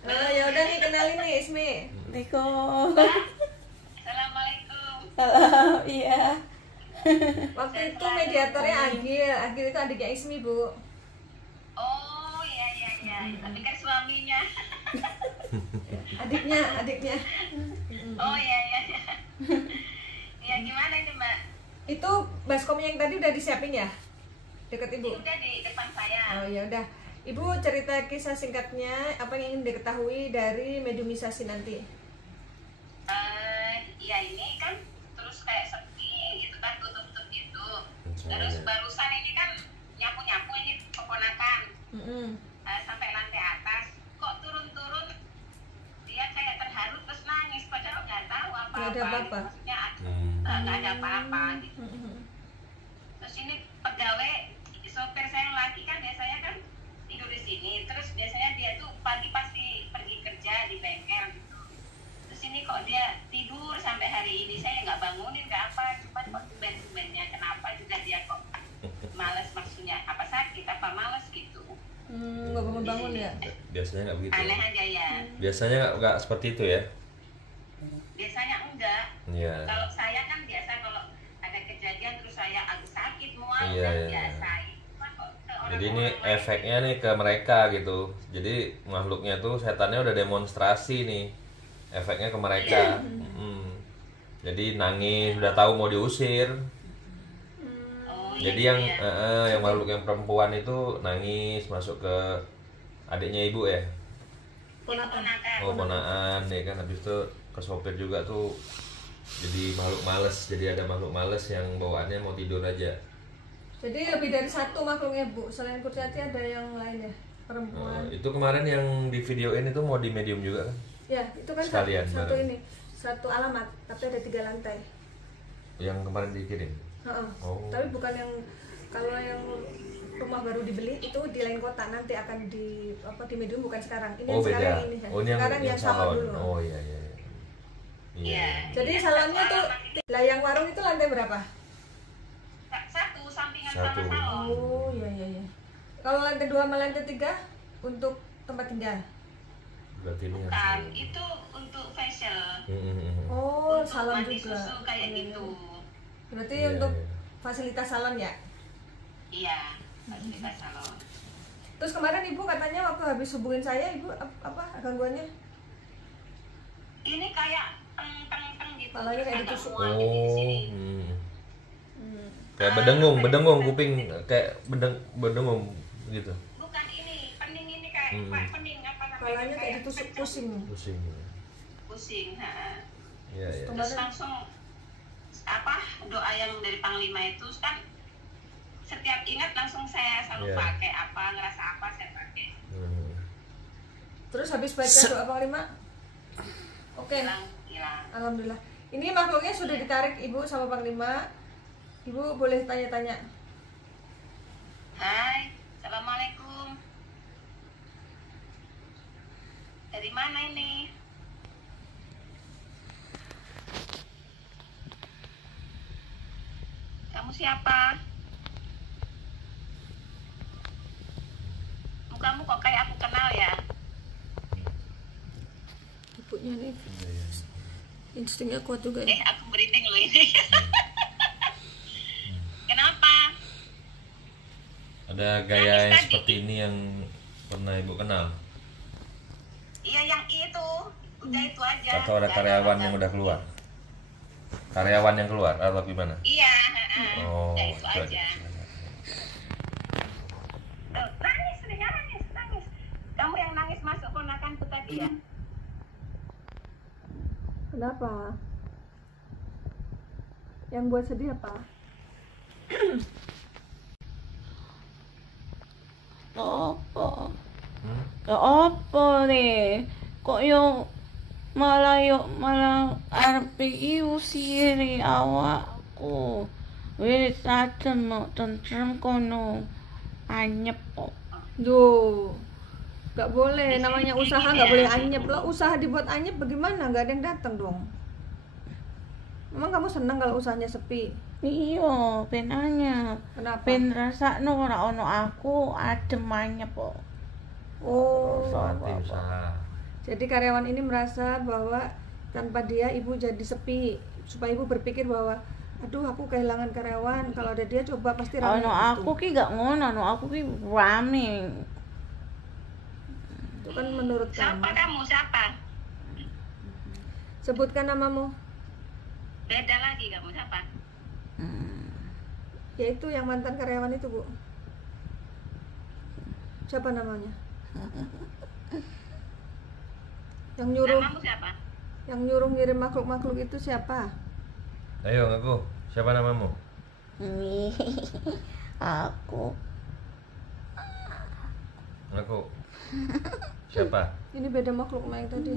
Ya udah nih, kenalin nih Ismi. Assalamualaikum. Assalamualaikum. Salam, iya. Waktu itu mediatornya Agil. Agil itu adiknya Ismi, Bu. Oh iya. Tapi kan suaminya. Adiknya. Oh iya. Ya gimana ini Mbak? Itu baskom yang tadi udah disiapin ya? Dekat Ibu. Udah di depan saya. Oh ya udah. Ibu cerita kisah singkatnya apa yang ingin diketahui dari mediumisasi nanti. Ya ini kan terus kayak sepi gitu kan, tutup gitu. Terus barusan ini kan nyapu ini keponakan. Sampai lantai atas, kok turun dia kayak terharu terus nangis, padahal nggak tahu apa-apa. Nggak ada apa-apa. Maksudnya nggak ada apa-apa gitu. Terus ini pegawai sopir saya yang laki kan biasanya kan tidur di sini, terus biasanya dia tuh pagi pasti pergi kerja di bengkel gitu. Terus ini kok dia tidur sampai hari ini, saya nggak bangunin nggak apa, cuma kok tumben-tumbennya kenapa juga dia kok males, maksudnya apa sakit apa males gitu. Nggak bangun-bangun ya? Biasanya nggak begitu. Aneh aja ya. Biasanya nggak seperti itu ya? Biasanya enggak. Iya. Kalau saya kan biasa kalau ada kejadian terus saya agak sakit mual Iya, dan iya. biasa. Cuma kok ke Jadi ini orang-orang lain, efeknya nih ke mereka gitu. Jadi makhluknya tuh setannya udah demonstrasi nih. Efeknya ke mereka. Jadi nangis, udah tahu mau diusir. oh, Jadi iya, yang iya. yang makhluk yang perempuan itu nangis masuk ke adiknya ibu ya. Ponakan. Oh ponaan ya kan, habis itu ke sopir juga tuh jadi makhluk males. Jadi ada makhluk males yang bawaannya mau tidur aja. Jadi lebih dari satu makhluknya, Bu. Selain Kurcaci ada yang lain ya? Perempuan. Itu kemarin yang di videoin itu mau di medium juga kan? Ya, itu kan Sekalian satu bareng. ini. Satu alamat, tapi ada 3 lantai. Yang kemarin dikirim. Heeh. Oh. Tapi bukan yang, kalau yang rumah baru dibeli itu di lain kota, nanti akan di medium, bukan sekarang. Ini Oh yang sekarang beda. ini ya. Oh ini Sekarang yang sama salon. dulu. Oh iya. Iya. Jadi salonnya tuh, lah yang warung itu lantai berapa? Satu sampingan Satu. sama salon. Oh iya. Kalau lantai 2 sama lantai 3 untuk tempat tinggal. Berarti ini yang Bukan, salon. itu untuk facial. Oh, Untuk salon mandi juga. susu kayak Iya, gitu. Berarti Iya, untuk iya. fasilitas salon ya. Iya, fasilitas salon. Terus kemarin Ibu katanya waktu habis hubungin saya, Ibu apa gangguannya? Ini kayak teng gitu. Palanya kayak agak ditusuk. mual gitu di sini. Kayak bedengung kuping kayak bedengung gitu. Bukan ini, pening ini kayak pening apa namanya? Palanya kayak ditusuk pusing. Pusing. Pusing, ha. Iya. Terus langsung apa doa yang dari Panglima itu kan setiap ingat langsung saya selalu Iya. pakai apa, ngerasa apa saya pakai. Terus habis baca doa Panglima, oke. Hilang. Alhamdulillah. Ini makhluknya sudah ditarik Ibu sama Panglima. Ibu boleh tanya-tanya. Hai, assalamualaikum. Dari mana ini? Kamu siapa? Mukamu kok kayak aku kenal ya? Ibunya nih instingnya kuat juga ya. Aku merinding loh ini. Kenapa? Ada gaya yang Nangis seperti tadi. ini yang pernah Ibu kenal? Iya yang itu, udah itu aja. Atau ada Nggak karyawan apa-apa. yang udah keluar? Karyawan yang keluar atau gimana? Iya, Oh, udah itu itu aja. Tuh, nangis, nangis. Kamu yang nangis masuk ponakanku tadi ya? Kenapa? Yang buat sedih apa? Apa? Apa nih? Kok yung malah arep usiri awakku. Wis adem no tentrem kono. Anyep kok. Duh, nggak boleh. Namanya usaha nggak boleh anyep. Lo usaha dibuat anyep bagaimana? Nggak ada yang datang dong. Emang kamu senang kalau usahanya sepi? Iya, ben anyep. Kenapa? Ben rasakno ora ono aku adem anyep kok. Oh, Hati usaha. Jadi karyawan ini merasa bahwa tanpa dia ibu jadi sepi, supaya ibu berpikir bahwa aduh aku kehilangan karyawan, kalau ada dia coba pasti ramai. Ano aku ki gak ngono, ano aku ki rame. Itu kan menurut Siapa kamu. kamu? Siapa? Sebutkan namamu. Beda lagi kamu siapa? Yaitu yang mantan karyawan itu, Bu. Siapa namanya? Yang nyuruh Namamu siapa? ngirim makhluk-makhluk itu siapa? Ayo ngaku, siapa namamu? Aku. Ngaku. Siapa? Ini beda makhluk sama yang tadi.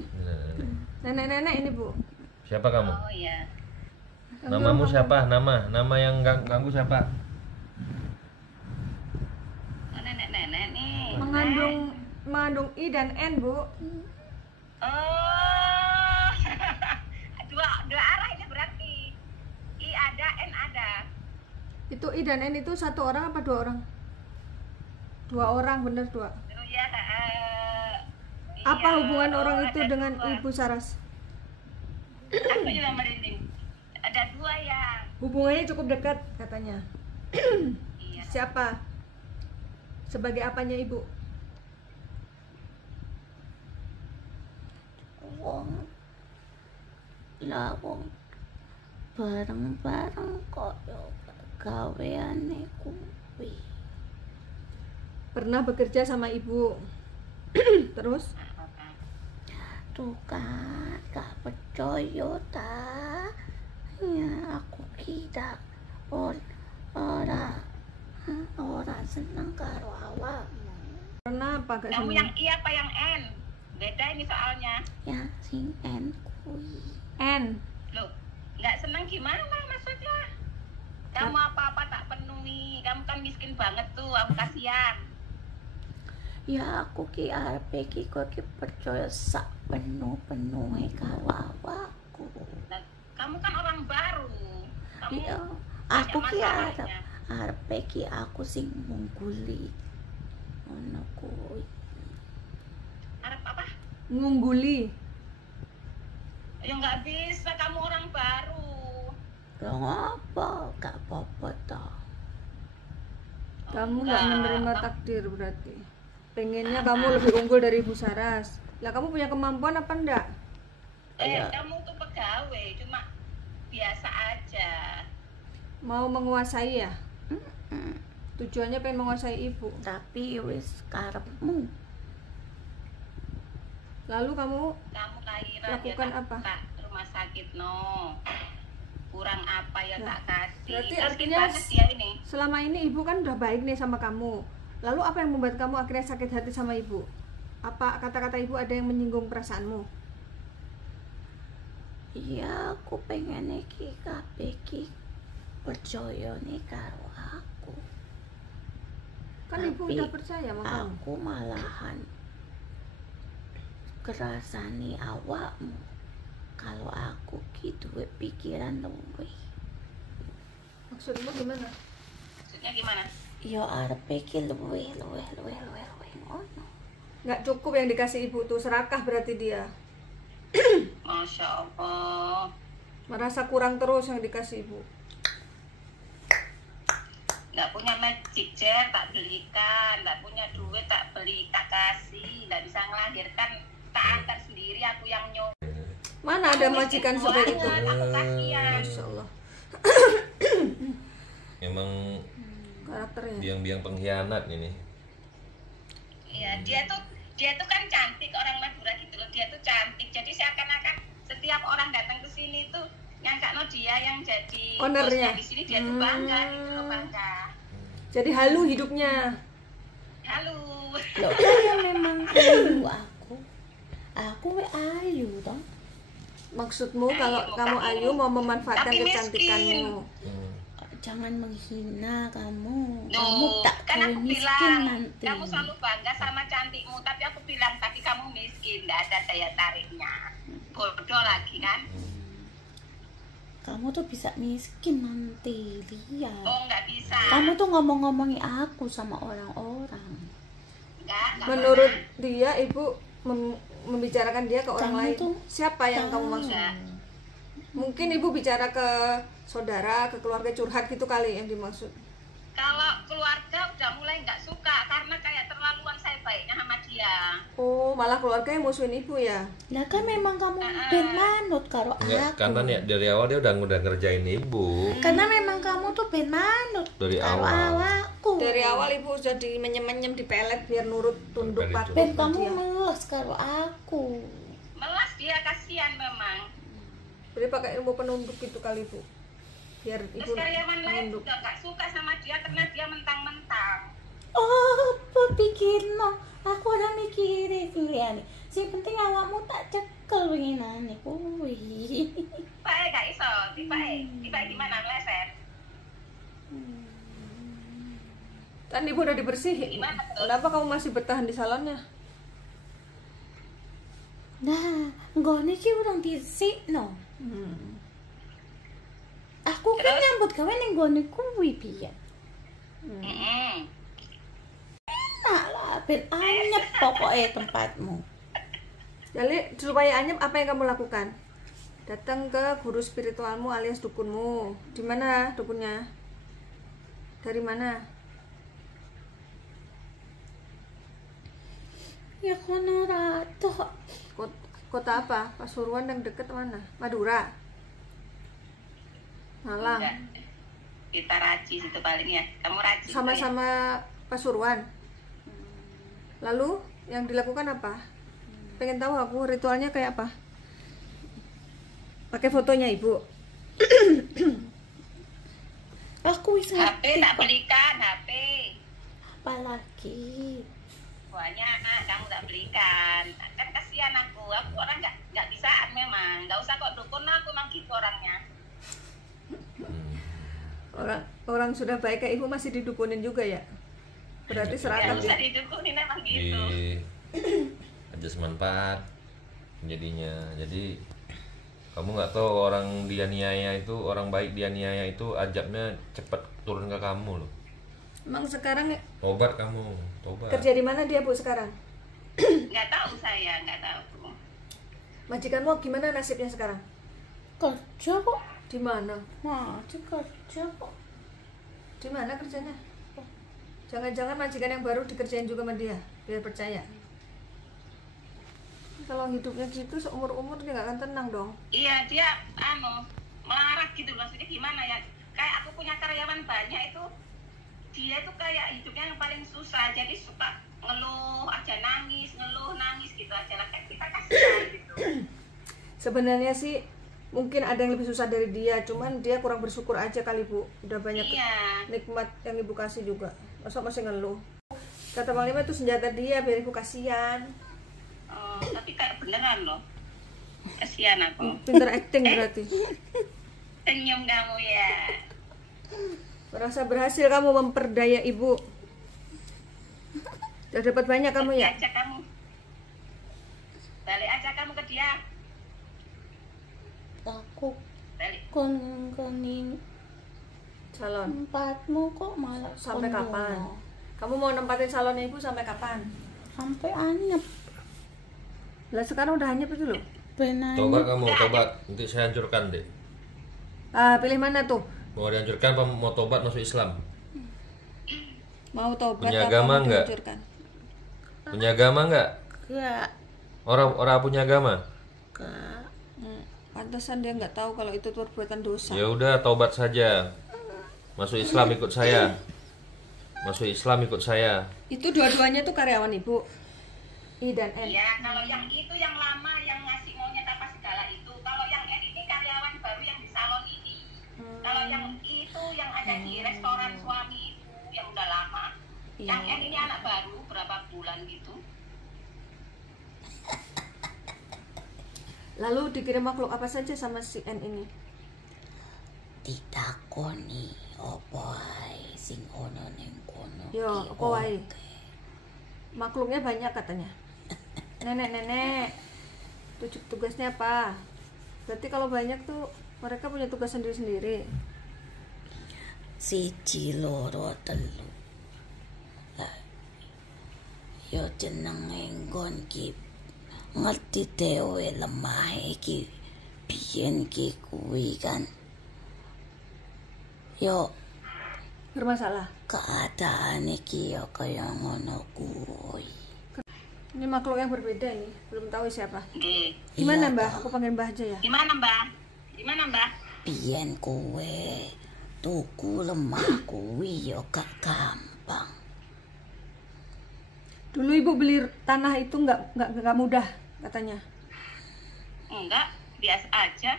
Nenek-nenek ini, Bu. Siapa kamu? Oh iya. Yang Namamu nyuruh siapa? Nama yang ganggu siapa? Oh, nenek-nenek nih. mengandung I dan N, Bu. Oh. dua arah ini berarti. I ada, N ada. Itu I dan N itu satu orang apa dua orang? Dua orang, bener dua. Dulu ya. Apa iya, hubungan orang itu ada dengan dua. Ibu Saras? Aku juga merinding. Ada dua ya. Hubungannya cukup dekat katanya. Iya. Siapa? Sebagai apanya Ibu? Wong lawong bareng-bareng koyo gaweane kuwi. Pernah bekerja sama Ibu. Terus? Tuh kan gak percaya ta. Ya aku kira ora seneng karo awakmu. Karena apa gak Kamu seneng? yang I apa yang N? Beda ini soalnya. Ya sing en kuwi. N. Loh, nggak seneng gimana maksudnya? Kamu apa-apa tak penuhi. Kamu kan miskin banget tuh, aku kasihan. Ya aku ki arep iki kok ki percaya sak penuh-penuhe karo awakku. Nah, kamu kan orang baru. Kamu Iya, banyak aku ki masalahnya. arep iki aku sing mungguli. Ngono kuwi. Arep apa? Ngungguli. Ya nggak bisa, kamu orang baru. Lho ngapa? Gak apa-apa toh. Kamu Enggak, nggak menerima kamu- takdir berarti. Pengennya kamu lebih unggul dari Ibu Saras. Lah kamu punya kemampuan apa enggak? Iya. Kamu tuh pegawai, cuma biasa aja. Mau menguasai ya? Tujuannya pengen menguasai Ibu. Tapi wis karepmu. Lalu kamu Kamu kairan Lakukan ya, apa? tak rumah sakit no. Kurang apa ya Nah, tak kasih. berarti Miskin artinya banget dia ini. selama ini Ibu kan udah baik nih sama kamu. Lalu apa yang membuat kamu akhirnya sakit hati sama Ibu? Apa kata-kata Ibu ada yang menyinggung perasaanmu? Iya, aku pengen iki kabeh ki percaya nih karo aku. Kan Ibu Tapi udah percaya sama kamu. Aku malahan kerasani awakmu kalau aku ki duwe pikiran luwih. Maksudmu gimana? Maksudnya gimana? Yo arep iki luwih ngono. Nggak cukup yang dikasih Ibu tuh, serakah berarti dia. Masya Allah. Merasa kurang terus yang dikasih Ibu. Nggak punya magic jar tak belikan, nggak punya duit tak beli tak kasih, nggak bisa ngelahirkan tak angkat sendiri, aku yang nyuruh. Mana ada majikan seperti itu? Aku kasihan. Masya Allah. Memang Karakternya. biang-biang pengkhianat ini. Iya, dia tuh kan cantik, orang Madura gitu loh. Dia tuh cantik, jadi seakan-akan setiap orang datang ke sini tuh nyangka dia yang jadi Ownernya. bosnya di sini, dia tuh bangga gitu loh, bangga. Jadi halu hidupnya. Halo. Loh, kaya memang ayu aku. Aku we ayu toh. Maksudmu Ayu, kalau kamu kamu. ayu mau memanfaatkan Tapi kecantikanmu. Jangan menghina kamu. No, Kamu tak kan kayak aku miskin bilang nanti. kamu selalu bangga sama cantikmu, tapi aku bilang tapi kamu miskin, nggak ada daya tariknya. Bodoh lagi kan? Kamu tuh bisa miskin nanti, lihat. Oh, nggak bisa. Kamu tuh ngomong-ngomongi aku sama orang-orang. Nggak Menurut pernah. dia Ibu membicarakan dia ke orang Kamu lain. tuh Siapa yang kamu maksud? Enggak. Mungkin ibu bicara ke saudara, ke keluarga, curhat gitu kali yang dimaksud. Kalau keluarga udah mulai nggak suka karena kayak terlaluan saya baiknya sama dia. Oh, malah keluarga yang musuhin ibu ya? Lah kan memang kamu ben manut karo Enggak, aku. karena nih dari awal dia udah ngerjain ibu. Karena memang kamu tuh ben manut Dari karo awal. awakku. Dari awal ibu sudah menyem-menyem dipelet biar nurut tunduk Sampai patuh Ben ke kamu dia. meles karo aku. Melas dia, kasihan memang. Jadi pakai ilmu penunduk itu kali bu, biar ibu Terus karyawan lain menunduk. juga nggak suka sama dia karena dia mentang-mentang. Oh, apa pikirno? Aku udah mikirin ini. Sing penting awakmu tak cekel winginane kuwi. Tiba gak iso, tiba gimana meleset? Kan ibu udah dibersihin. Gimana tuh? Kenapa kamu masih bertahan di salonnya? Nah, nggone iki urung disikno. Aku kan Terus? nyambut gawe ning nggone kuwi piye? Mm-mm. Enak lah, ben anyep pokoknya tempatmu. Jadi supaya anyep apa yang kamu lakukan? Datang ke guru spiritualmu alias dukunmu. Di mana dukunnya? Dari mana? Ya kono ratok. Kota apa? Pasuruan yang deket mana? Madura? Malang? Enggak. Kita Raji situ paling ya. Kamu Raji. tuh ya? Sama-sama Pasuruan. Lalu yang dilakukan apa? Pengen tahu aku ritualnya kayak apa? Pakai fotonya ibu. Aku wis HP ngerti tak kok. belikan, HP. Apalagi Banyak kamu tak belikan. Kan kasihan aku orang nggak bisaan memang. Nggak usah kok dukun, aku emang gitu orangnya. Orang sudah baik kayak ibu masih didukunin juga ya? Berarti Nggak seragam usah ya? didukunin emang Di gitu. adjust manfaat jadinya. Jadi kamu nggak tahu orang dianiaya itu, orang baik dianiaya itu ajabnya cepat turun ke kamu loh. Emang sekarang Tobat kamu, tobat. kerja di mana dia bu sekarang? Nggak tahu saya, nggak tahu. Majikanmu gimana nasibnya sekarang? kerja kok. Di mana? Masih kerja kok. Di mana kerjanya? Jangan-jangan majikan yang baru dikerjain juga sama dia, biar percaya. Kalau hidupnya gitu seumur-umur dia nggak akan tenang dong. Iya dia melarat gitu maksudnya gimana ya? Kayak aku punya karyawan banyak itu, dia itu kayak hidupnya yang paling susah, jadi suka ngeluh aja, nangis gitu aja lah, kayak kita kasihan gitu. Sebenarnya sih mungkin ada yang lebih susah dari dia, cuman dia kurang bersyukur aja kali bu. Udah banyak Iya. nikmat yang ibu kasih juga. Masa masih ngeluh? Kata Bang Lima itu senjata dia biar ibu kasihan. Tapi kayak beneran loh, kasihan aku. Pinter acting berarti. Senyum kamu ya. Merasa berhasil kamu memperdaya ibu. Udah dapat banyak kamu ya? Balik aja kamu. Balik aja kamu ke dia. Aku Balik. kon Salon. tempatmu kok malah Sampai kon kapan? dono. Kamu mau nempatin salonnya ibu sampai kapan? Sampai anyep. Lah sekarang udah hanyep itu loh. Ben Tobat anyep. kamu, tobat. Nanti saya hancurkan deh. Ah, pilih mana tuh? Mau dihancurkan apa mau tobat masuk Islam? Mau tobat Punya atau agama mau nggak? dihancurkan? Punya agama nggak? Enggak. Orang punya agama? Enggak. Pantesan dia nggak tahu kalau itu perbuatan dosa. Ya udah tobat saja. Masuk Islam ikut saya. Masuk Islam ikut saya. Itu dua-duanya tuh karyawan ibu. I dan N. Iya, kalau yang itu yang lama yang ngasih monyet apa segala itu. Kalau yang N ini karyawan baru yang di salon ini. Kalau yang itu yang ada di restoran suami itu yang udah lama. Yang N ini anak baru berapa bulan gitu. Lalu dikirim makhluk apa saja sama si N ini? Ditakoni opo ae sing ono ning kono. Yo, ki apa wae? oke. Makhluknya banyak katanya. Nenek-nenek. Tugasnya apa? Berarti kalau banyak tuh mereka punya tugas sendiri-sendiri. Siji loro telu. Lah yo jenenge nggon ki ngerti dhewe lemah iki biyen ki kuwi kan yo Bermasalah. keadaan iki yo kaya ngono kuwi. Ini makhluk yang berbeda ini, belum tahu siapa. Nggih. Gimana Iya, Mbah? toh. Aku panggil Mbah aja ya. Gimana, Mbak? Gimana, Mbak? Biyen kowe tuku lemah kuwi yo gak gampang. Dulu ibu beli tanah itu nggak mudah katanya. Enggak, biasa aja.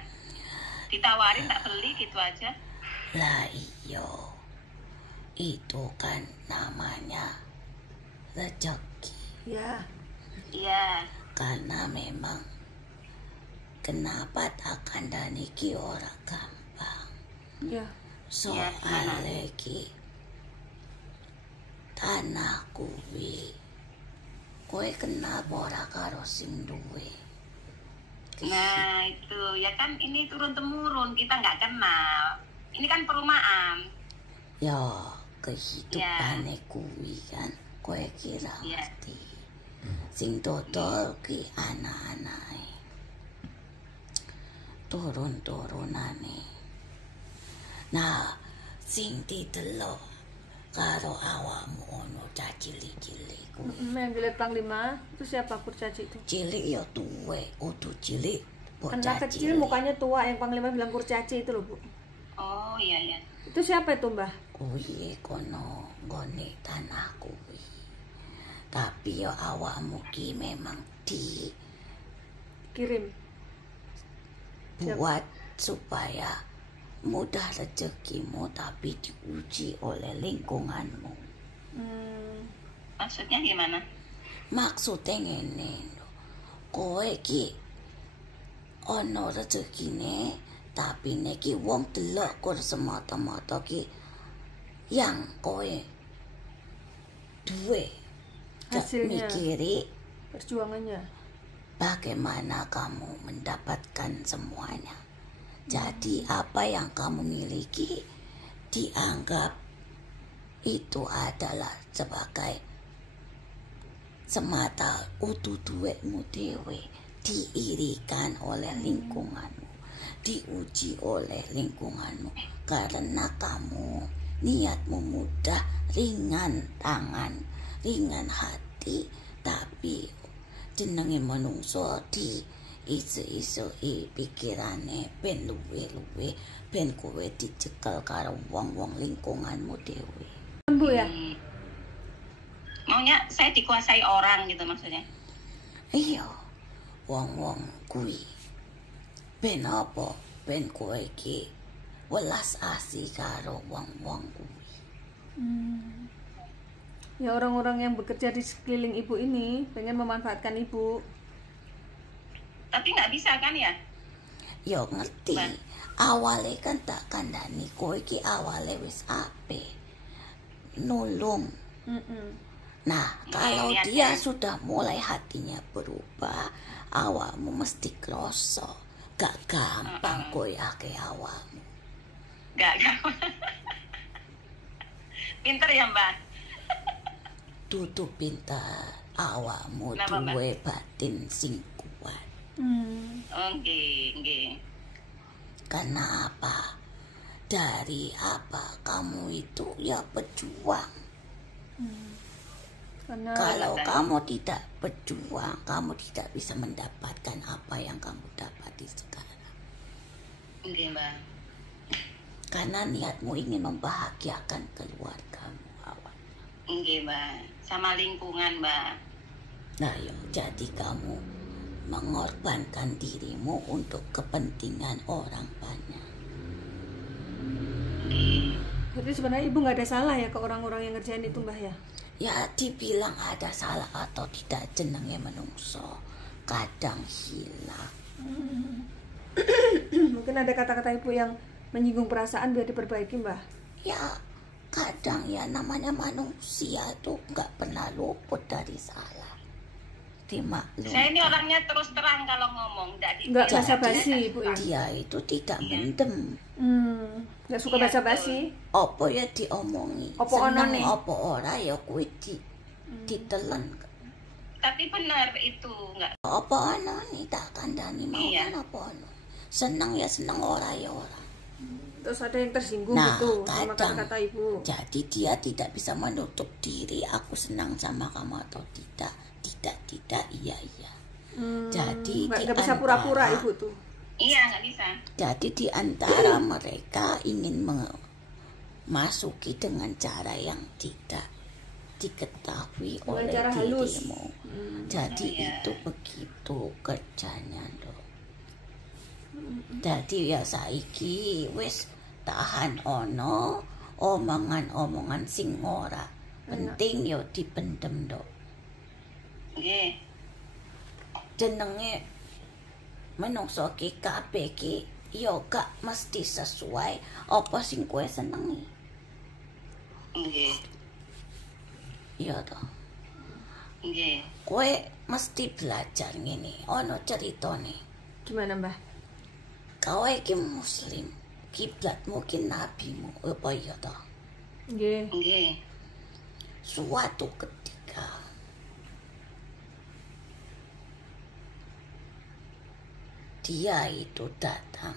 Ditawarin tak beli gitu aja. Lah iyo, itu kan namanya rezeki. Ya. Iya. Karena memang kenapa takkan dan iki ora gampang. Ya. Soale iki tanah kuwi kowe kenapa ora karo sing duwe? Nah, itu ya kan ini turun-temurun, kita nggak kenal. Ini kan perumahan. Ya kehidupane kuwi kan kowe kira Ya. ngerti. Sing dodol ki anak-anake. Turun-turunane. Nah, sing didelok karo awakmu ono cilik-cilik kuwi. Yang dilihat Panglima itu siapa kurcaci itu? Cilik ya tuwe, udah cilik. Anak kecil mukanya tua yang Panglima bilang kurcaci itu loh Bu. Oh, iya, iya. Itu siapa itu Mbah? Kuwi kono nggone tanah kuwi. Tapi ya awakmu ki memang Kirim. buat supaya mudah rezekimu tapi diuji oleh lingkunganmu. Maksudnya gimana? Maksudnya ngene lho. Kowe ki ono rezekine tapi neki wong delok kur semata-mata ki yang kowe duwe. Gak Hasilnya. mikiri Perjuangannya. bagaimana kamu mendapatkan semuanya. Jadi apa yang kamu miliki dianggap itu adalah sebagai semata utuh duitmu dewe, diirikan oleh lingkunganmu, diuji oleh lingkunganmu karena kamu niatmu mudah, ringan tangan, ringan hati, tapi jenenge manungsa di iso-iso pikirane ben luwe-luwe ben kowe dicekel karo wong-wong lingkunganmu dhewe. Bu ya. Maunya saya dikuasai orang gitu maksudnya. Iya, wong-wong kuwi ben apa? Ben kowe iki welas asih karo wong-wong kuwi. Ya orang-orang yang bekerja di sekeliling ibu ini pengen memanfaatkan ibu. Tapi nggak bisa kan ya? Yo ngerti. Bang. Awale kan tak kandhani kowe iki awale wis apik. Nulung. Nah, kalau lihat dia ya. sudah mulai hatinya berubah, awakmu mesti kroso. Gak gampang kowe akeh awakmu. Nggak. Pinter ya Mbak? Tutup pintar awakmu Kenapa, Mbak? duwe batin sing kuat. Oh, nggih. Karena apa? Dari apa kamu itu ya pejuang. Karena Kalau kamu tidak berjuang, kamu tidak bisa mendapatkan apa yang kamu dapati sekarang. Nggih, Mbak. Karena niatmu ingin membahagiakan keluargamu awal. Nggih, Mbak. Sama lingkungan, Mbak. Nah, ya, jadi kamu mengorbankan dirimu untuk kepentingan orang banyak. jadi sebenarnya ibu nggak ada salah ya ke orang-orang yang ngerjain itu Mbah ya. Ya, dibilang ada salah atau tidak jenenge menungso, kadang hilang. Mungkin ada kata-kata ibu yang menyinggung perasaan biar diperbaiki Mbah. Ya, kadang ya namanya manusia itu nggak pernah luput dari salah. Dimaklum. Saya ini orangnya terus terang kalau ngomong, Nggak basa-basi ibu ya. Dia itu tidak mendem. Nggak suka Iya, basa-basi. Apa ya diomongi. Apa Seneng onone? apa ora ya kuwi ditelen. tapi benar itu nggak. Apa ono nih tak kandani mau Iya. kan apa ono. Seneng ya seneng, ora ya ora. Terus ada yang tersinggung Nah, gitu sama kadang. kata-kata ibu. Jadi dia tidak bisa menutup diri aku senang sama kamu atau tidak. Tidak, iya. Jadi nggak bisa pura-pura ibu tuh. Iya, nggak bisa. Jadi di antara mereka ingin memasuki dengan cara yang tidak diketahui Dengan oleh cara halus. dirimu. Jadi Oh, iya. itu begitu kerjanya dok. Jadi ya saiki wis tahan ono omongan-omongan sing ora penting yo dipendem dok. Nggih. Jenenge menungso ki kabeh ki yo gak mesti sesuai apa sing kowe senengi. Nggih. Iya toh. Nggih. Kowe mesti belajar ngene, ono ceritane. Gimana mbah? Kowe iki muslim, kiblatmu ki nabimu, apa iya toh? Nggih. Nggih. Suatu ketika dia itu datang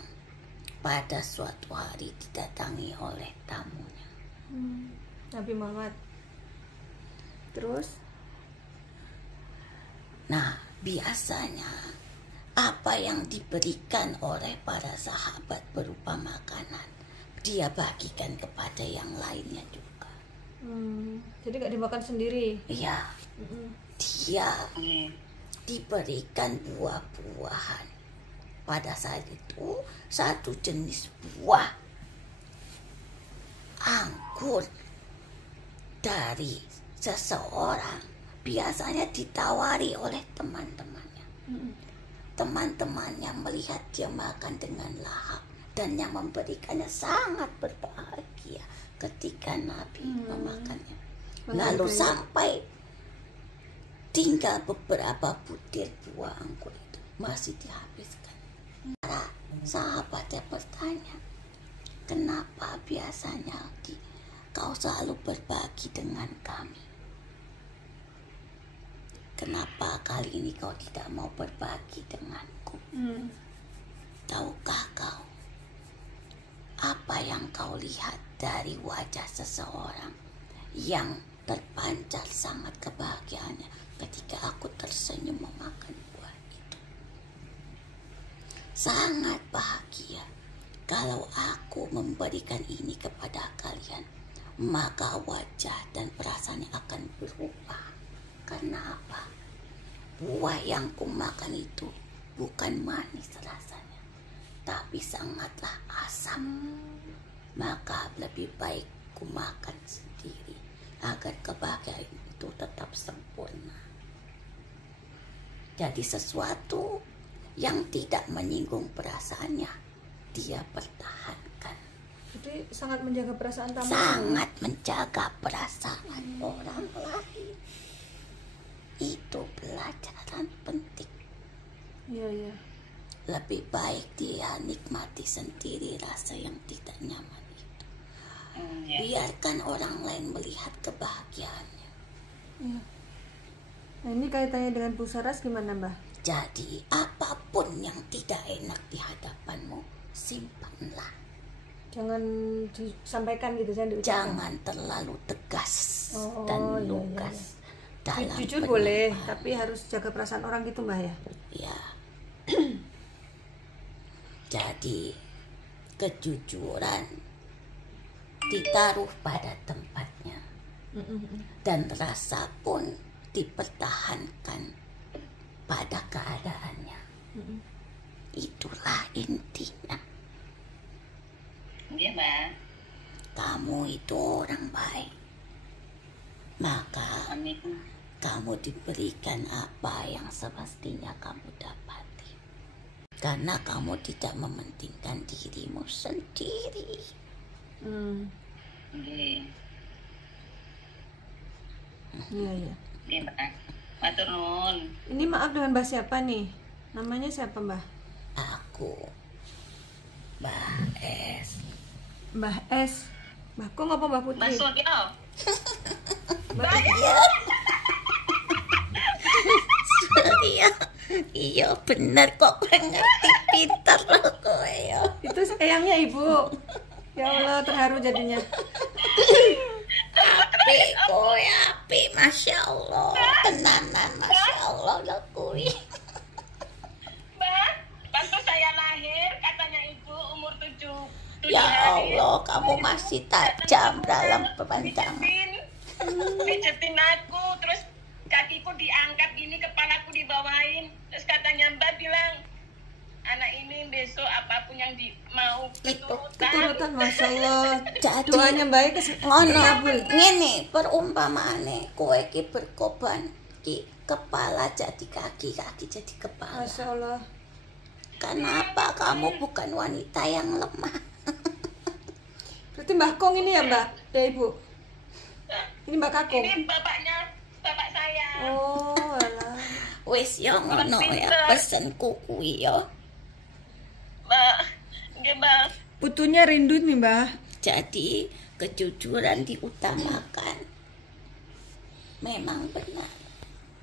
pada suatu hari didatangi oleh tamunya. Nabi Muhammad. Terus? Nah, biasanya apa yang diberikan oleh para sahabat berupa makanan, dia bagikan kepada yang lainnya juga. Jadi nggak dimakan sendiri. Iya, Mm-mm. dia Nggih. diberikan buah-buahan. Pada saat itu, satu jenis buah anggur dari seseorang biasanya ditawari oleh teman-temannya. Teman-temannya melihat dia makan dengan lahap dan yang memberikannya sangat berbahagia ketika Nabi memakannya. Lalu sampai tinggal beberapa butir buah anggur itu masih dihabiskan. Para sahabatnya bertanya, kenapa biasanya kau selalu berbagi dengan kami? Kenapa kali ini kau tidak mau berbagi denganku? Tahukah kau apa yang kau lihat dari wajah seseorang yang terpancar sangat kebahagiaannya ketika aku tersenyum memakan buah itu? Sangat bahagia. Kalau aku memberikan ini kepada kalian, maka wajah dan perasaannya akan berubah. Karena apa? Buah yang kumakan itu bukan manis rasanya, tapi sangatlah asam. Maka lebih baik kumakan sendiri agar kebahagiaan itu tetap sempurna. Jadi sesuatu yang tidak menyinggung perasaannya, dia pertahankan. Jadi sangat menjaga perasaan tamu. Sangat menjaga perasaan orang lain. Itu pelajaran penting. Iya. Lebih baik dia nikmati sendiri rasa yang tidak nyaman itu. Ya. Biarkan orang lain melihat kebahagiaannya. Iya. Nah ini kaitannya dengan Bu Saras gimana mbah? Jadi apapun yang tidak enak di hadapanmu, simpanlah. Jangan disampaikan gitu, jangan diucapkan. Jangan terlalu tegas Oh, dan iya, lugas dalam Jujur boleh, penyampaian. tapi harus jaga perasaan orang gitu mbah ya. Ya. Jadi kejujuran ditaruh pada tempatnya dan rasa pun dipertahankan pada keadaannya. Itulah intinya. Nggih, Mbak. Kamu itu orang baik, maka Amin. kamu diberikan apa yang semestinya kamu dapati. Karena kamu tidak mementingkan dirimu sendiri. Nggih. Iya. Nggih, Mbak. Matur nuwun. Ini maaf dengan mbah siapa nih? Namanya siapa mbah? Aku, Mbak S. Mbah S. Mbah Kong apa mbah Putri? Mbak Suryo. Mbak Iya. iya. Iya bener kok kowe ngerti, pinter loh kowe ya. Itu eyangnya ibu. Ya Allah, terharu jadinya. Apik kowe, apik, masya Allah, tenanan, masya Allah lah kowe. Mbak, waktu saya lahir katanya ibu umur 7 Ya hari. Allah, kamu masih tajam dalam pemandangan. Pijetin aku, terus kakiku diangkat gini, kepalaku dibawain. Terus katanya Mbak bilang, anak ini besok apapun yang mau keturutan. Keturutan, masya Allah. Jadi Doanya baik ngono ngene perumpamaane kowe iki berkorban ki kepala jadi kaki, kaki jadi kepala. Masya Allah. Kenapa kamu bukan wanita yang lemah? Berarti Mbak Kong ini ya Mbak? Ya Ibu? Ini Mbak Kakung? Ini bapak saya. Oh alah. Wis yo ngono ya pesenku kuwi yo. Mbak, nggih Mbak. Putunya rindu nih Mbak. Jadi kejujuran diutamakan. Memang benar.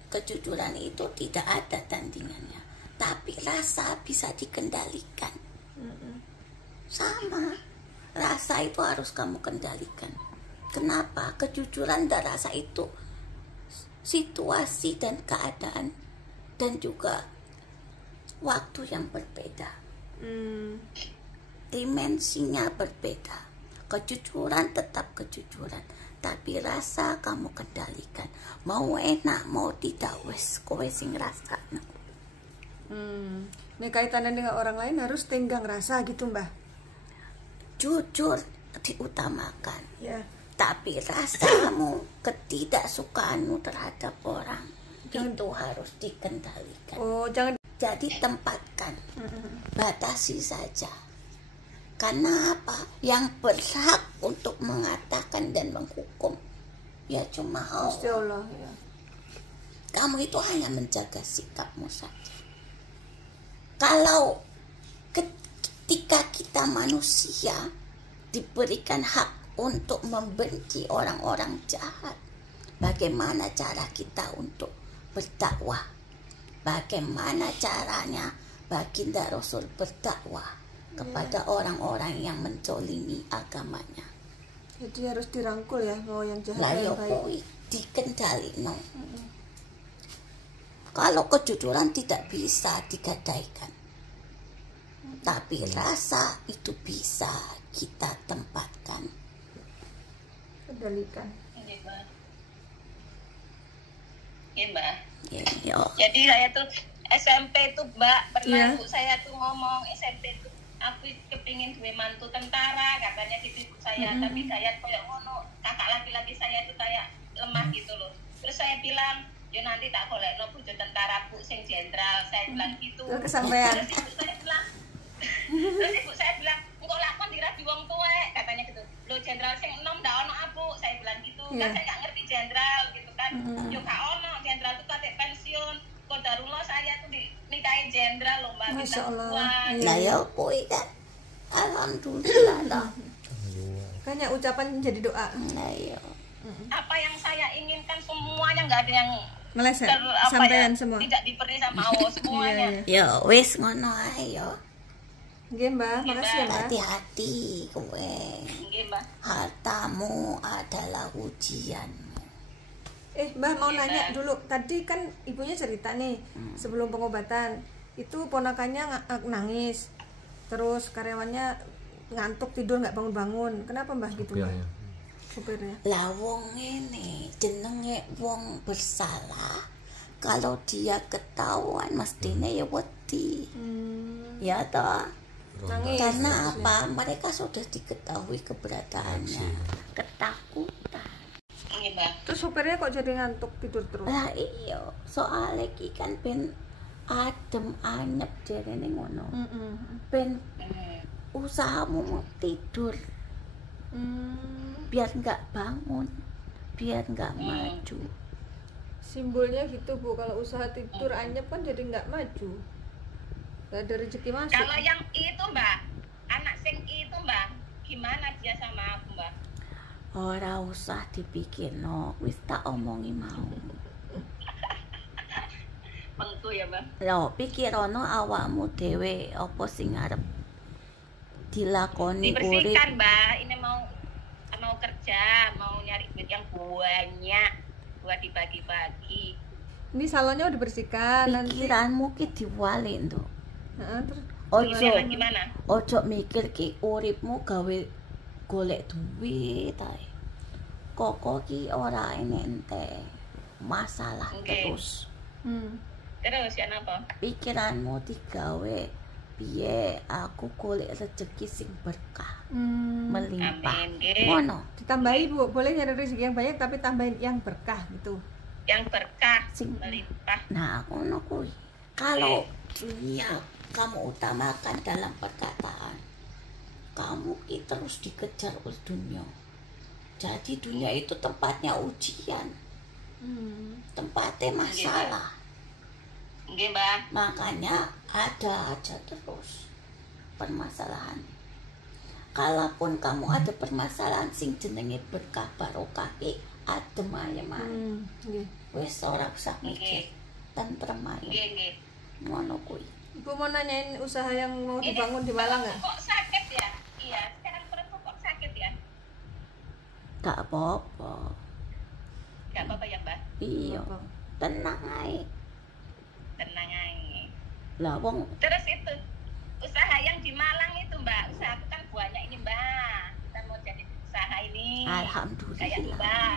Kejujuran itu tidak ada tandingannya. Tapi rasa bisa dikendalikan. Sama. Rasa itu harus kamu kendalikan. Kenapa? Kejujuran dan rasa itu situasi dan keadaan dan juga waktu yang berbeda. Dimensinya berbeda. Kejujuran tetap kejujuran, tapi rasa kamu kendalikan. Mau enak mau tidak, wes kowe sing rasakno. Ini kaitannya dengan orang lain harus tenggang rasa gitu Mbak. Jujur diutamakan, Ya. tapi rasamu, ketidaksukaanmu terhadap orang itu harus dikendalikan. Oh jangan. Jadi tempatkan, batasi saja. Karena apa? Yang berhak untuk mengatakan dan menghukum ya cuma Gusti Allah. Allah. Ya. Kamu itu hanya menjaga sikapmu saja. Kalau ketika kita manusia diberikan hak untuk membenci orang-orang jahat, bagaimana cara kita untuk berdakwah? Bagaimana caranya baginda Rasul berdakwah kepada orang-orang yang menzolimi agamanya? Jadi harus dirangkul ya, mau yang jahat Lah yo yang baik. kuwi dikendalino. Kalau kejujuran tidak bisa digadaikan, tapi rasa itu bisa kita tempatkan. Kendalikan. Nggih Mbak. Nggih Mbak. Ya, yo. Jadi saya tuh SMP tuh Mbak, pernah Iya. ibu saya tuh ngomong SMP tuh aku kepingin duwe mantu tentara katanya gitu ibu saya, tapi saya koyo ngono, kakak laki-laki saya tuh kayak lemah gitu loh. Terus saya bilang, yo nanti tak golekno bojo tentara Bu sing jenderal, saya bilang gitu. Terus kesampaian. Terus ibu saya bilang, engko lakon dirabi wong tuwek katanya gitu. Lo jenderal sing enom ndak ono abu, saya bilang gitu. Iya. Kan saya enggak ngerti jenderal gitu kan. Yo gak ono, jenderal tuh kate pensiun. Kodarullah saya tuh dinikahin jenderal loh Mbak. Masya bintang Allah. dua. Iya. Lah yo kuwi kan alhamdulillah lah. Kayaknya ucapan jadi doa. Nah, yo. Apa yang saya inginkan semuanya nggak ada yang Meleset. apa Sampean ya, semua. tidak diberi sama Allah semuanya. Iya, iya. Yo wis ngono ae yo. Nggih Mbak, makasih ya Mbak. Hati-hati kowe. Nggih, Mbak. Hartamu adalah ujianmu. Mbak mau nanya dulu. Tadi kan ibunya cerita nih sebelum pengobatan itu ponakannya nangis, terus karyawannya ngantuk tidur nggak bangun-bangun. Kenapa Mbak gitu Mbak? Supirnya. Lah wong ngene jenenge wong bersalah. Kalau dia ketahuan mestine ya wedi. Ya toh. Nangis. Karena apa? Mereka sudah diketahui keberadaannya. Ketakutan. Nggih, Mbak. Terus supirnya kok jadi ngantuk tidur terus? Lah iya, soalnya iki kan ben adem anyep jarene ngono. Ben usahamu mau tidur biar nggak bangun, biar nggak maju. Simbolnya gitu Bu, kalau usaha tidur anyep kan jadi nggak maju, nggak ada rezeki masuk. Kalau yang itu Mbak, anak sing itu Mbak, gimana dia sama aku Mbak? Ora usah dipikirno, wis tak omongi mau. pengku ya, Mbak. Lho, pikirono awakmu dhewe apa sing arep dilakoni urip? Dibersihkan, Mbak. Ini mau kerja, mau nyari duit yang banyak buat dibagi-bagi. Ini salonnya udah dibersihkan nanti. Pikiranmu ki diwalik, Nduk. Heeh, terus Ojo, Gimana? ojo mikir ki uripmu gawe golek duit ae. Koko ki ora ente masalah Oke. terus. Terus ya apa? Pikiranmu digawe piye aku golek rezeki sing berkah, melimpah. Amin, nggih. Ngono. ditambahi Bu, boleh nyari rezeki yang banyak tapi tambahin yang berkah gitu. Yang berkah, Sing- melimpah. Nah, ngono kuwi. Kalau dunia kamu utamakan dalam perkataan, kamu ki terus dikejar oleh dunia. Jadi dunia itu tempatnya ujian, tempatnya masalah. Nggih, Mbak. Makanya ada aja terus permasalahan. Kalaupun kamu ada permasalahan sing jenenge berkah barokah ki adem ayem ae. Nggih. Wis ora usah mikir, tentrem ae. Nggih, nggih. Ngono kuwi. Ibu mau nanyain usaha yang mau dibangun di Malang nggak? Kok sakit ya? Iya, sekarang perutku kok sakit ya? Gak apa-apa. Gak apa-apa ya, Mbak. Iya, Apa? tenang ae. Tenang aja. Lah wong Terus itu usaha yang di Malang itu, Mbak. Usaha aku kan banyak ini, Mbak. Kita mau jadi usaha ini. Kayak alhamdulillah. Mbak.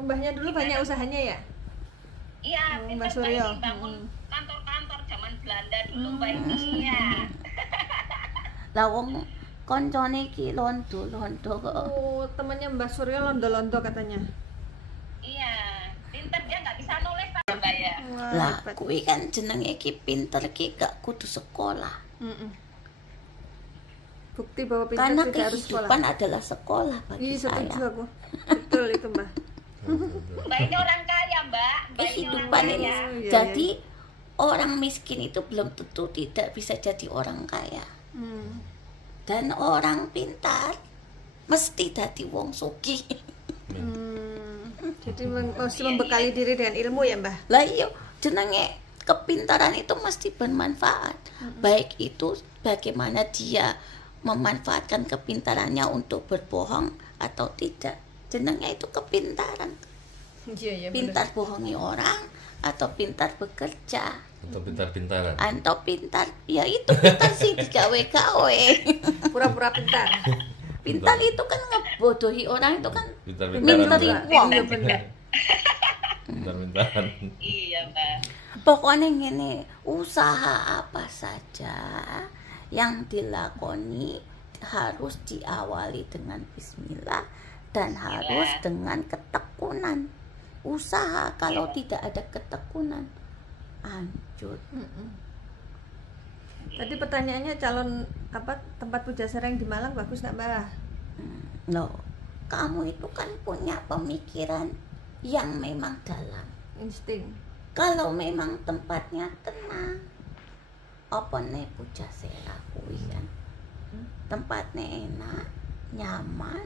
Mbahnya dulu banyak usahanya ya? Iya, Mbak kita Suryo. banyak bangun kantor-kantor zaman Belanda dulu, Mbak. Iya. Lah wong koncone iki londo-londo kok. Oh, temannya Mbak Suryo londo-londo katanya. Iya. Pinter dia nggak bisa nulis, Mbak ya. Wah, Lah hebat. kuwi kan jenenge iki pinter ki gak kudu sekolah. Bukti bahwa pintar Karena tidak harus sekolah. kehidupan adalah sekolah bagi Iya, setuju saya. aku. Betul itu, Mbak. Mbak ini orang kaya, Mbak. Mbak ini orang Kehidupan ini. kaya. Iya, Jadi orang miskin itu belum tentu tidak bisa jadi orang kaya. Dan orang pintar mesti dadi wong sugih. Jadi mesti membekali diri dengan ilmu ya, Mbah. Lah iya, jenenge kepintaran itu mesti bermanfaat. Baik itu bagaimana dia memanfaatkan kepintarannya untuk berbohong atau tidak. Jenenge itu kepintaran. Iya, Pintar bohongi orang atau pintar bekerja. Atau pintar-pintaran. Atau pintar, ya itu pintar sih digawe-gawe. Pura-pura pintar. Pintar itu kan ngebodohi orang itu kan Pintar-pintaran. minteri Mbak. wong. Iya, benar. Pintar-pintaran. Iya, Mbak. Pokoknya ngene, usaha apa saja yang dilakoni harus diawali dengan bismillah dan harus dengan ketekunan. Usaha kalau tidak ada ketekunan hancur. Tadi pertanyaannya calon tempat pujasera yang di Malang bagus nggak, Mbah? Loh, kamu itu kan punya pemikiran yang memang dalam. Insting. Kalau memang tempatnya tenang, apa nih pujasera kuwi kan? Tempatnya enak, nyaman,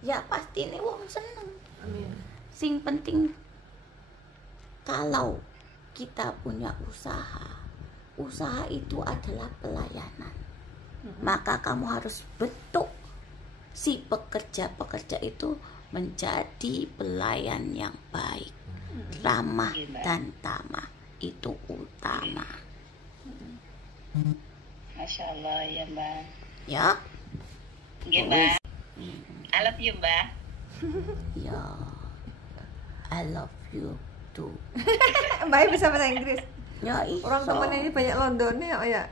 ya pasti nih wong seneng. Amin. Sing penting kalau kita punya usaha itu adalah pelayanan. Maka kamu harus bentuk si pekerja-pekerja itu menjadi pelayan yang baik, ramah dan tamah, itu utama. Masya Allah ya, Mbak. Ya, Nggih, Mbak. I love you, Mbak. ya, I love you too. Mbak bisa bahasa Inggris. Ya, Orang iso. teman ini banyak Londonnya, oh ya.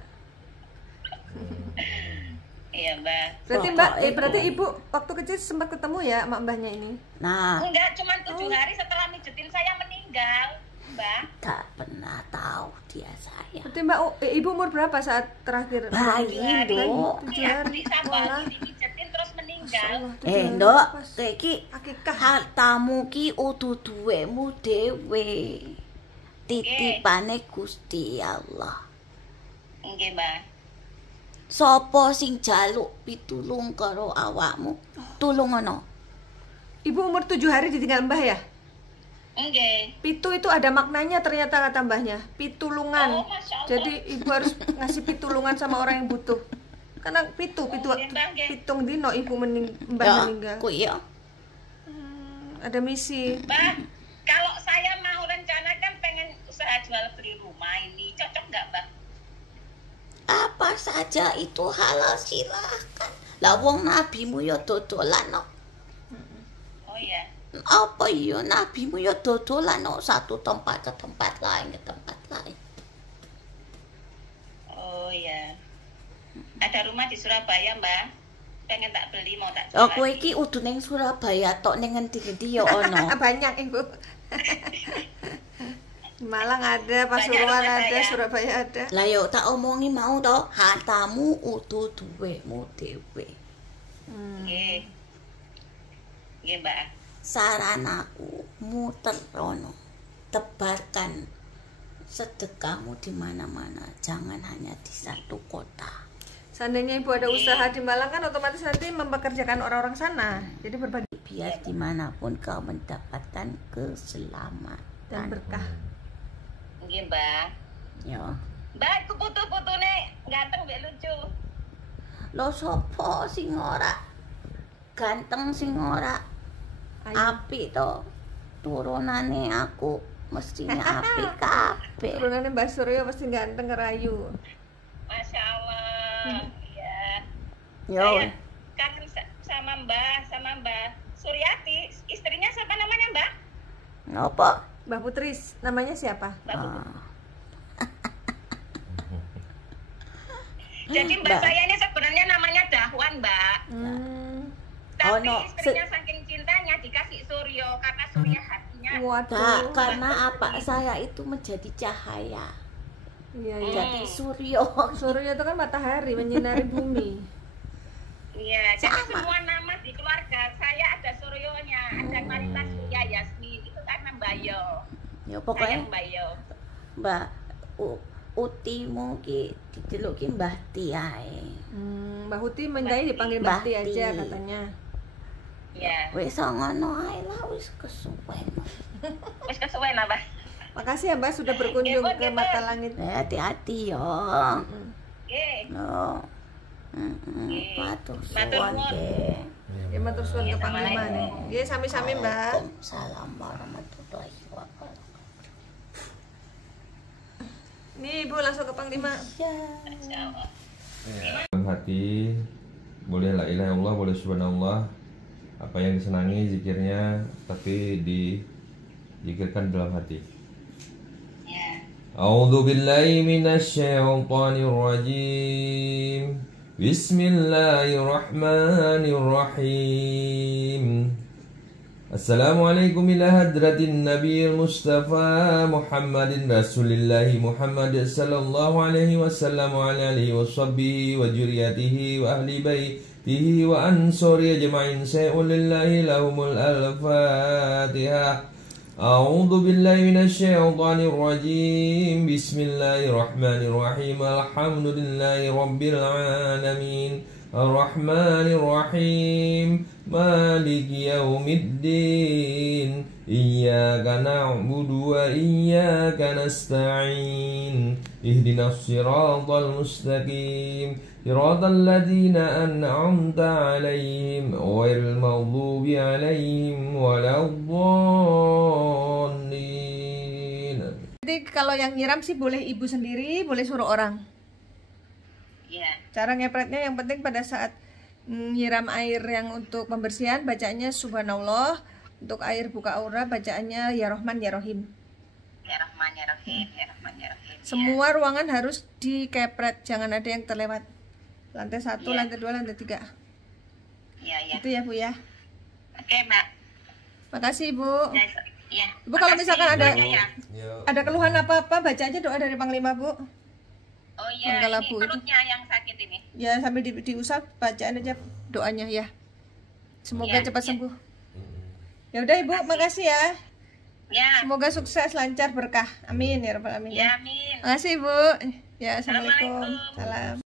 Iya, Mbak. Berarti Pokok Mbak, itu. berarti Ibu waktu kecil sempat ketemu ya sama mbahnya ini? Nah, Enggak, cuma 7 hari setelah mijetin saya meninggal, Mbak. tak pernah tahu dia saya. Berarti Mbak, Ibu umur berapa saat terakhir? Bayi, Dok. 7 Iya, hari. beli sabar, Wah. dimijetin terus meninggal. Allah, 7 hari Ndok, pas iki akikah. hartamu ki udu duwemu dhewe. Titipane Gusti Allah. Nggih, Mbak. Sopo sing jaluk pitulung karo awakmu? Tulung ngono. Ibu umur 7 hari ditinggal mbah ya? Oke. Pitu itu ada maknanya ternyata kata mbahnya, pitulungan. Oh, Masya Allah. Jadi ibu harus ngasih pitulungan sama orang yang butuh. Karena pitung dino ibu mbah Ya, meninggal. aku ya. Ada misi. Mbak, kalau saya mau rencana kan pengen usaha jual beli rumah ini, cocok nggak, Mbak? Apa saja itu halal, silahkan. Lah wong nabimu ya dodolan no. Oh iya. Apa iya nabimu ya dodolan no, satu tempat ke tempat lain ke tempat lain. Oh iya. Ada rumah di Surabaya, Mbak. Pengen tak beli, mau tak jual. Oh, kowe iki udu ning Surabaya tok ning ngendi-endi ya ono. Banyak ibu. Malang ada, Pasuruan ada, ya. Surabaya ada. Lah yo tak omongi mau to, hartamu utuh duwemu dhewe. Nggih. Nggih, Mbak. Saranaku muter rono. Tebarkan sedekahmu di mana-mana, jangan hanya di satu kota. Seandainya ibu ada usaha di Malang kan otomatis nanti mempekerjakan orang-orang sana. Jadi berbagi Biar dimanapun kau mendapatkan keselamatan dan berkah. Nggih, Mbak. Ya. Mbak, aku putu-putune ganteng mbek lucu. Lo sopo sing ora ganteng sing ora apik to. Turunane aku mestinya apik kabeh. Turunannya Mbak Suryo pasti ganteng ngerayu. Masya Allah. Iya. Yo. Saya kangen sama Mbak Suryati. Istrinya siapa namanya, Mbak? Napa? Mbak Putris, namanya siapa? Mbak Putri. Ah. Jadi Mbak saya ini sebenarnya namanya Dahwan, Mbak. Tapi Oh, no. istrinya saking cintanya dikasih Suryo karena Surya hatinya. Waduh. Karena apa saya itu menjadi cahaya. Iya, iya. Jadi Suryo. Suryo itu kan matahari menyinari bumi. Iya, jadi Sama. semua nama di keluarga saya ada Suryonya, ada Marita Surya Yasmin, itu karena Mbak Yo. Ya Saya pokoknya Mbak Yo. Mbak Utimu ki dideluki Mbah Ti ae. Mbak Huti mendai dipanggil Mbak Bakti aja Ti. katanya. Iya. Wis ngono ae lah wis kesuwen. Wis kesuwen apa? Makasih ya Mbak sudah berkunjung Nggih, Bu, ke nggih, Mata Bu. Langit. Hati-hati yo. Nggih. No. Nggih. Matur Matur suwun nuwun. nggih. Ya matur suwun ke Panglima nih. Assalamualaikum. Nggih sami-sami Mbak. Waalaikumsalam warahmatullahi wabarakatuh. Nih Ibu langsung ke Panglima. Masya Allah. Dalam hati boleh la ilaha illallah, boleh subhanallah, apa yang disenangi zikirnya, tapi dizikirkan dalam hati. Ya. A'udzu billahi minasy syaithanir rajim. Bismillahirrahmanirrahim. Assalamualaikum ila hadratin Nabi Mustafa Muhammadin Rasulillahi Muhammad sallallahu alaihi wasallam wa ala alihi wa sahbihi wa juriyatihi wa ahli baitihi wa ansori ajma'in say'un lillahi lahumul al-fatihah. A'udzu billahi minasy syaithanir rajim. Bismillahirrahmanirrahim. Alhamdulillahi rabbil alamin. Ar-Rahmanir Rahim. Maliki yaumiddin. Iyyaka na'budu wa iyyaka nasta'in. Ihdinas siratal mustaqim. Siratal ladzina an'amta 'alaihim ghairil maghdubi 'alaihim waladdallin. Jadi kalau yang nyiram sih boleh ibu sendiri, boleh suruh orang. Iya. Cara ngepretnya yang penting pada saat nyiram air yang untuk pembersihan bacaannya subhanallah, untuk air buka aura bacaannya ya Rahman ya Rahim. Ya Rahman ya Rahim, ya Rahman ya Rahim. Semua ruangan harus dikepret, jangan ada yang terlewat. Lantai 1, Iya. lantai 2, lantai 3. Iya, iya. Itu ya Bu ya. Oke, Mbak. Makasih Ibu. Ya, iya. Ibu kalau misalkan ada Ya. ada keluhan apa-apa baca aja doa dari Panglima Bu. Oh iya, Kalau ini Bu itu. perutnya yang sakit ini. Ya sambil diusap bacaan aja doanya ya. Semoga Iya, cepat iya. sembuh. Ya udah Ibu, makasih ya. Ya. Semoga sukses, lancar, berkah. Amin ya rabbal alamin. Ya, amin. Makasih Ibu. Ya, assalamualaikum. Assalamualaikum. Salam.